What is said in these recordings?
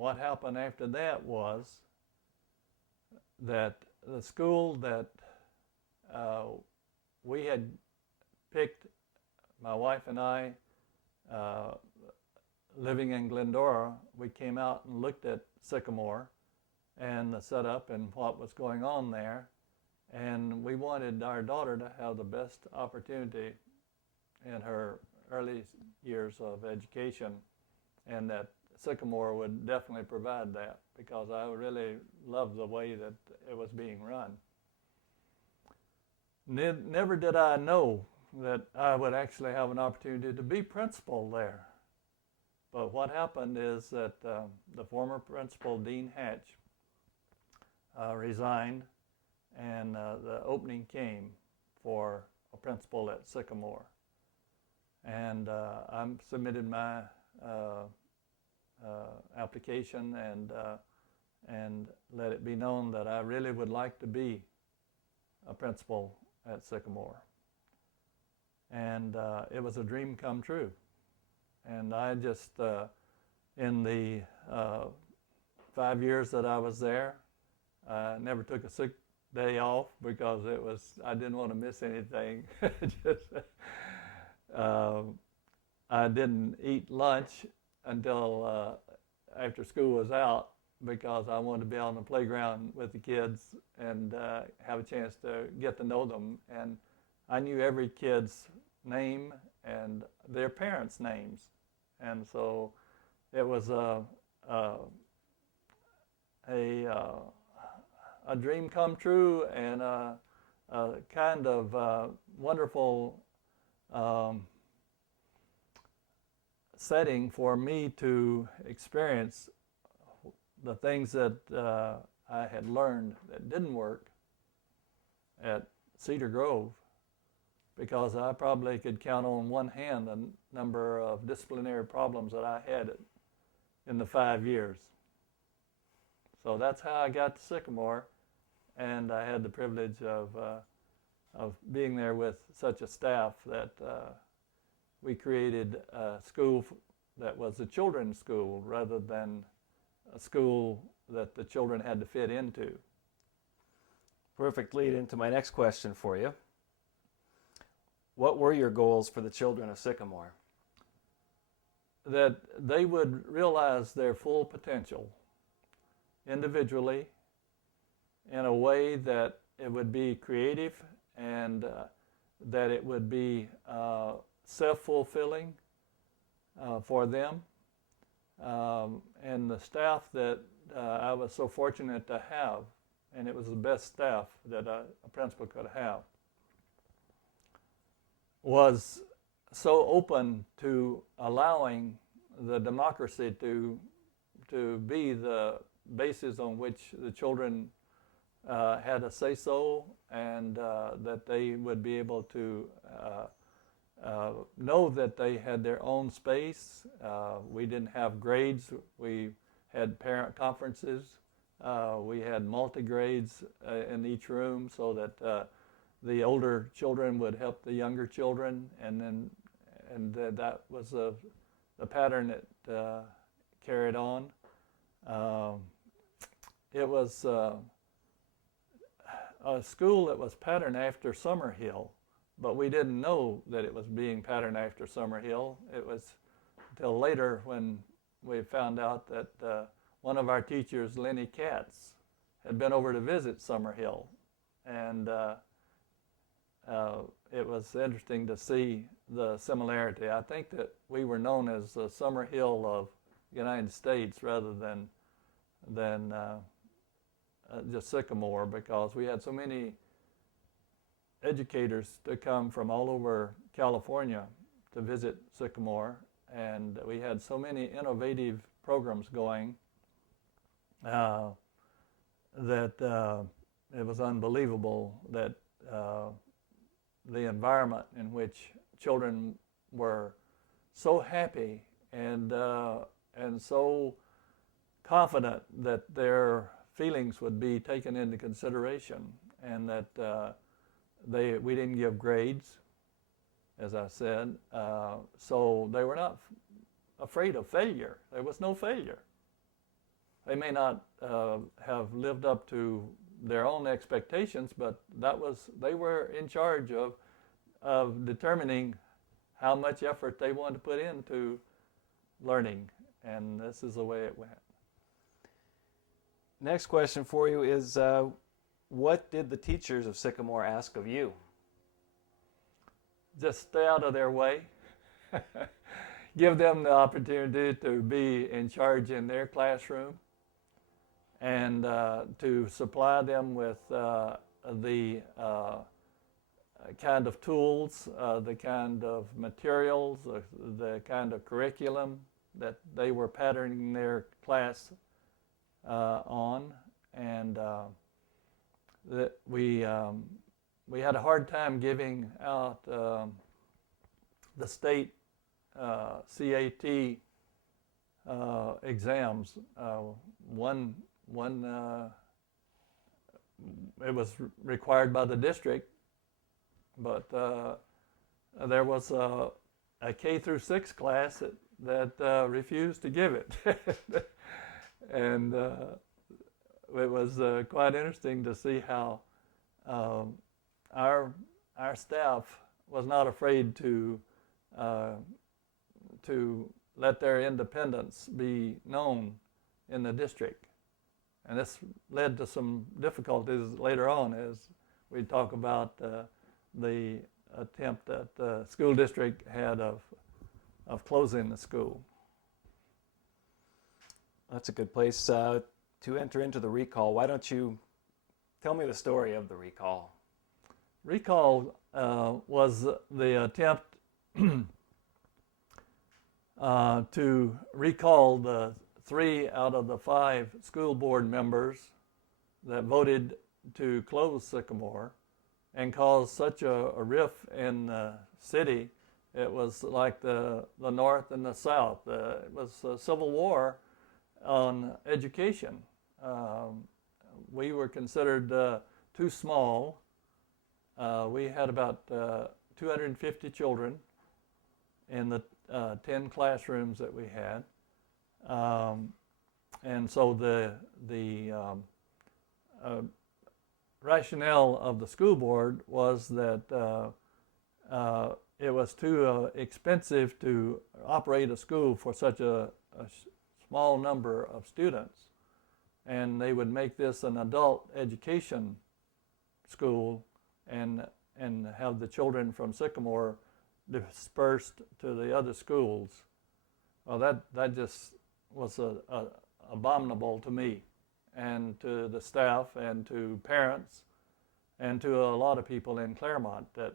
what happened after that was that the school that uh, we had picked, my wife and I, uh, living in Glendora, we came out and looked at Sycamore and the setup and what was going on there. And we wanted our daughter to have the best opportunity in her early years of education, and that Sycamore would definitely provide that, because I really loved the way that it was being run. Never did I know that I would actually have an opportunity to be principal there. But what happened is that the former principal, Dean Hatch, resigned, and the opening came for a principal at Sycamore. And I submitted my application and let it be known that I really would like to be a principal at Sycamore. And it was a dream come true. And I just, in the 5 years that I was there, I never took a sick day off, because I didn't want to miss anything. Just, I didn't eat lunch until after school was out, because I wanted to be on the playground with the kids and have a chance to get to know them. And I knew every kid's name and their parents' names. And so it was a dream come true, and a kind of wonderful setting for me to experience the things that I had learned that didn't work at Cedar Grove, because I probably could count on one hand the number of disciplinary problems that I had in the 5 years. So that's how I got to Sycamore, and I had the privilege of being there with such a staff that we created a school that was a children's school rather than a school that the children had to fit into. Perfect lead into my next question for you. What were your goals for the children of Sycamore? That they would realize their full potential individually, in a way that it would be creative, and that it would be self-fulfilling for them. And the staff that I was so fortunate to have, and it was the best staff that a principal could have, was so open to allowing the democracy to be the basis on which the children had a say-so, and that they would be able to know that they had their own space. We didn't have grades. We had parent conferences. We had multi-grades in each room, so that the older children would help the younger children, and that was the pattern that carried on. It was a school that was patterned after Summerhill, but we didn't know that it was being patterned after Summerhill. It was until later when we found out that one of our teachers, Lenny Katz, had been over to visit Summerhill, and it was interesting to see the similarity. I think that we were known as the Summerhill of the United States rather than just Sycamore, because we had so many educators to come from all over California to visit Sycamore, and we had so many innovative programs going that it was unbelievable that the environment in which children were so happy and so confident that their feelings would be taken into consideration, and that we didn't give grades, as I said, so they were not afraid of failure. There was no failure. They may not have lived up to their own expectations, but they were in charge of determining how much effort they wanted to put into learning, and this is the way it went. Next question for you is, what did the teachers of Sycamore ask of you? Just stay out of their way. Give them the opportunity to be in charge in their classroom, and to supply them with the kind of tools, the kind of materials, the kind of curriculum that they were patterning their class on. And that we had a hard time giving out the state CAT exams. One it was required by the district, but there was a K through 6 class that refused to give it. And it was quite interesting to see how our staff was not afraid to let their independence be known in the district. And this led to some difficulties later on as we talk about the attempt that the school district had of closing the school. That's a good place to enter into the recall. Why don't you tell me the story of the recall? Recall was the attempt to recall the 3 out of the 5 school board members that voted to close Sycamore and caused such a rift in the city. It was like the North and the South. It was a civil war on education. We were considered too small. We had about 250 children in the 10 classrooms that we had. And so the rationale of the school board was that it was too expensive to operate a school for such a small number of students, and they would make this an adult education school and have the children from Sycamore dispersed to the other schools. Well, that just was abominable to me and to the staff and to parents and to a lot of people in Claremont. That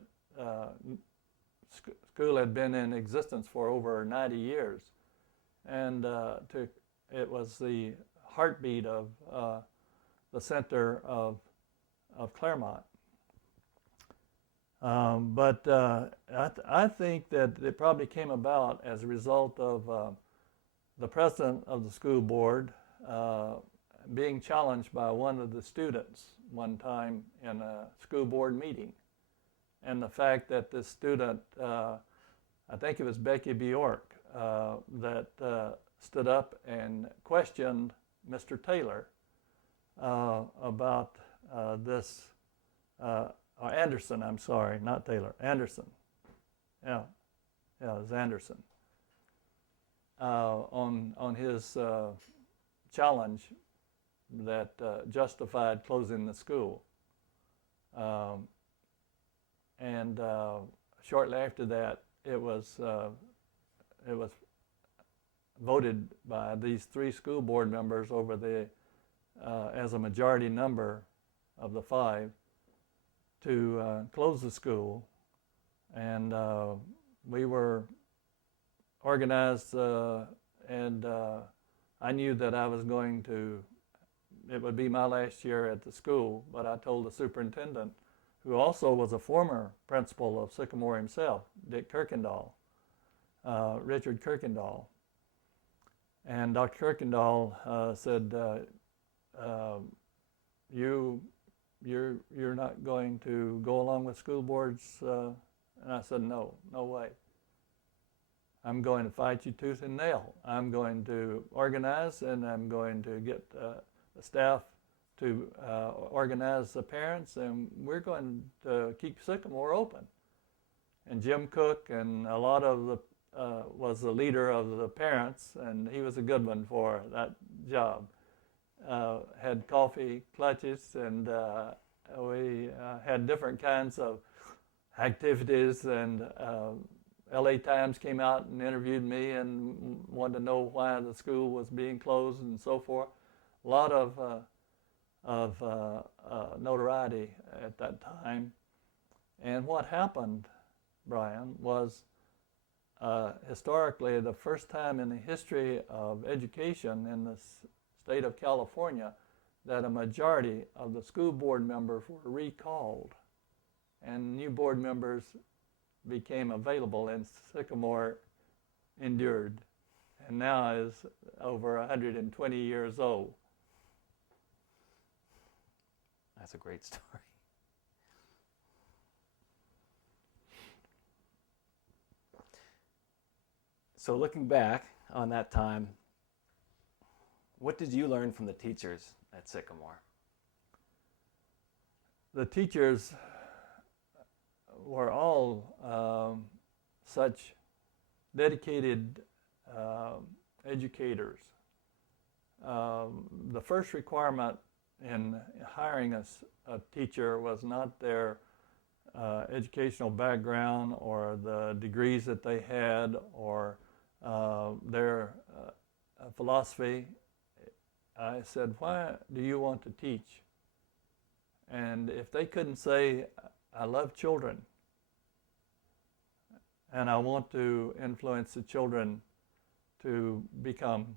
school had been in existence for over 90 years, and it was the heartbeat of the center of Claremont. But I think that it probably came about as a result of the president of the school board being challenged by one of the students one time in a school board meeting. And the fact that this student, I think it was Becky Bjork, that stood up and questioned Mr. Taylor about this, or Anderson, I'm sorry, not Taylor, Anderson. Yeah, it was Anderson. On his challenge that justified closing the school. And shortly after that, it was voted by these 3 school board members over as a majority number of the 5 to close the school. And we were organized, and I knew that I was it would be my last year at the school, but I told the superintendent, who also was a former principal of Sycamore himself, Dick Kirkendall, Richard Kirkendall. And Dr. Kirkendall said, you're not going to go along with school boards? And I said, no way. I'm going to fight you tooth and nail. I'm going to organize, and I'm going to get the staff to organize the parents, and we're going to keep Sycamore open. And Jim Cook and a lot of the was the leader of the parents, and he was a good one for that job. Had coffee clutches, and we had different kinds of activities, and LA Times came out and interviewed me and wanted to know why the school was being closed and so forth. A lot of notoriety at that time. And what happened, Brian, was historically the first time in the history of education in the state of California that a majority of the school board members were recalled, and new board members became available, and Sycamore endured, and now is over 120 years old. That's a great story. So looking back on that time, what did you learn from the teachers at Sycamore? The teachers were all such dedicated educators. The first requirement in hiring a teacher was not their educational background or the degrees that they had or their philosophy. I said, why do you want to teach? And if they couldn't say, I love children and I want to influence the children to become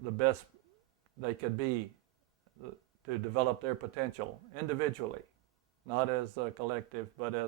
the best they could be, to develop their potential individually, not as a collective, but as